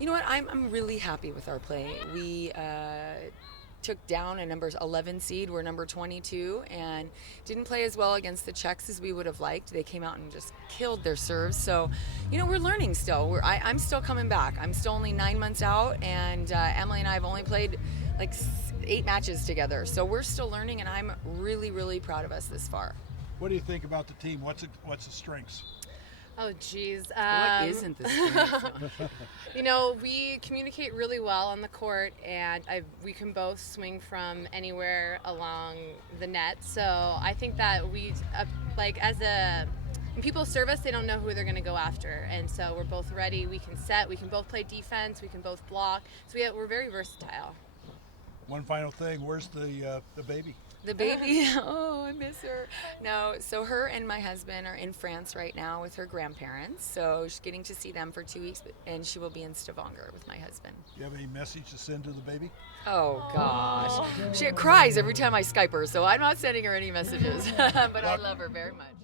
You know what? I'm really happy with our play. We took down a number 11 seed. We're number 22 and didn't play as well against the Czechs as we would have liked. They came out and just killed their serves. So, we're learning still. I'm still coming back. I'm still only 9 months out, and Emily and I have only played like 8 matches together. So we're still learning, and I'm really, really proud of us this far. What do you think about the team? What's the strengths? Oh, geez. What isn't this? We communicate really well on the court, and we can both swing from anywhere along the net. So I think that when people serve us, they don't know who they're going to go after. And so we're both ready. We can set. We can both play defense. We can both block. So we're very versatile. One final thing. Where's the baby? The baby, oh, I miss her. No, so her and my husband are in France right now with her grandparents. So she's getting to see them for 2 weeks, and she will be in Stavanger with my husband. Do you have any message to send to the baby? Oh, gosh. She cries every time I Skype her, so I'm not sending her any messages. But I love her very much.